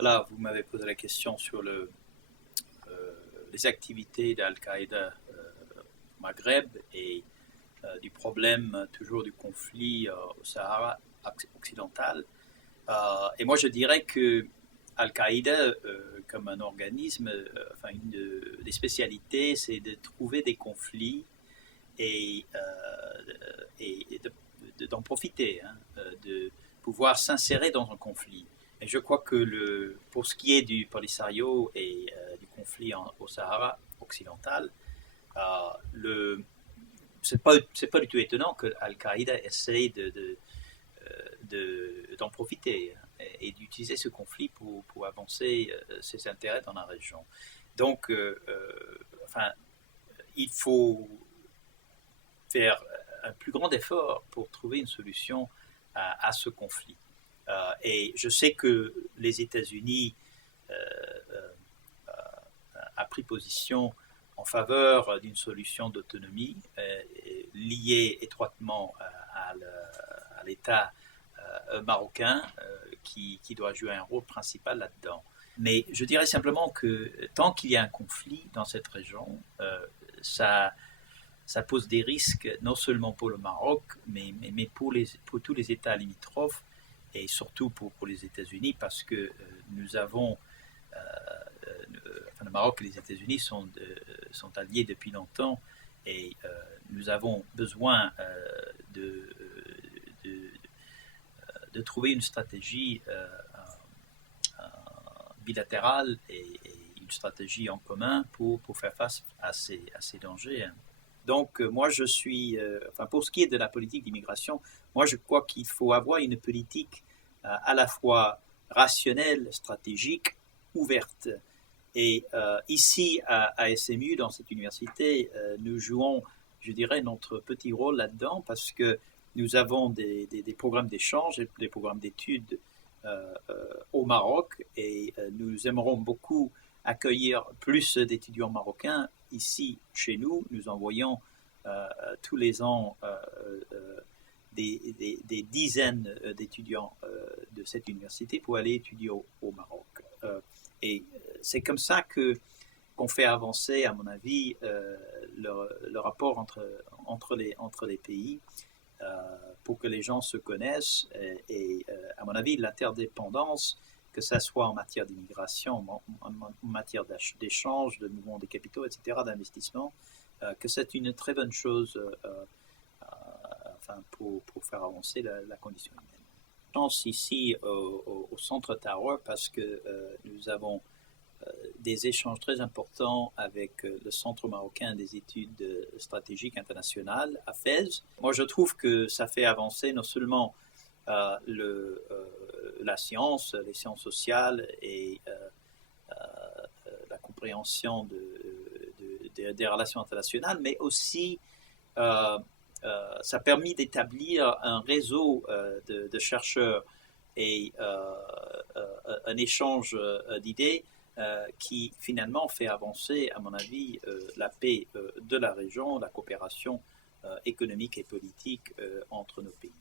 Là, vous m'avez posé la question sur les activités d'Al-Qaïda au Maghreb et du problème toujours du conflit au Sahara occidental. Et moi, je dirais que Al-Qaïda, comme un organisme, enfin, des spécialités, c'est de trouver des conflits et, d'en profiter, hein, de pouvoir s'insérer dans un conflit. Et je crois que pour ce qui est du Polisario et du conflit au Sahara occidental, euh, le, c'est pas du tout étonnant que Al-Qaïda essaye d'en profiter et d'utiliser ce conflit pour avancer ses intérêts dans la région. Donc, enfin, il faut faire un plus grand effort pour trouver une solution à ce conflit. Et je sais que les États-Unis euh, euh, a pris position en faveur d'une solution d'autonomie liée étroitement à l'État marocain qui doit jouer un rôle principal là-dedans. Mais je dirais simplement que tant qu'il y a un conflit dans cette région, ça pose des risques non seulement pour le Maroc, mais pour tous les États limitrophes et surtout pour les États-Unis parce que nous avons, enfin, le Maroc et les États-Unis sont alliés depuis longtemps et nous avons besoin de, de trouver une stratégie bilatérale et une stratégie en commun pour faire face à ces dangers. Donc, moi, enfin, pour ce qui est de la politique d'immigration, moi, je crois qu'il faut avoir une politique à la fois rationnelle, stratégique, ouverte. Et ici, à SMU, dans cette université, nous jouons, je dirais, notre petit rôle là-dedans parce que nous avons des programmes d'échange, des programmes d'études au Maroc et nous aimerons beaucoup accueillir plus d'étudiants marocains ici chez nous. Nous envoyons tous les ans des dizaines d'étudiants de cette université pour aller étudier au Maroc. Et c'est comme ça qu'on fait avancer, à mon avis, le rapport entre les pays pour que les gens se connaissent. Et à mon avis, l'interdépendance, que ce soit en matière d'immigration, en matière d'échange, de mouvement des capitaux, etc., d'investissement, que c'est une très bonne chose enfin, pour faire avancer la condition humaine. Je pense ici au Centre Tower parce que nous avons des échanges très importants avec le Centre marocain des études stratégiques internationales à Fès. Moi, je trouve que ça fait avancer non seulement la science, les sciences sociales et la compréhension des relations internationales, mais aussi ça a permis d'établir un réseau de chercheurs et un échange d'idées qui finalement fait avancer, à mon avis, la paix de la région, la coopération économique et politique entre nos pays.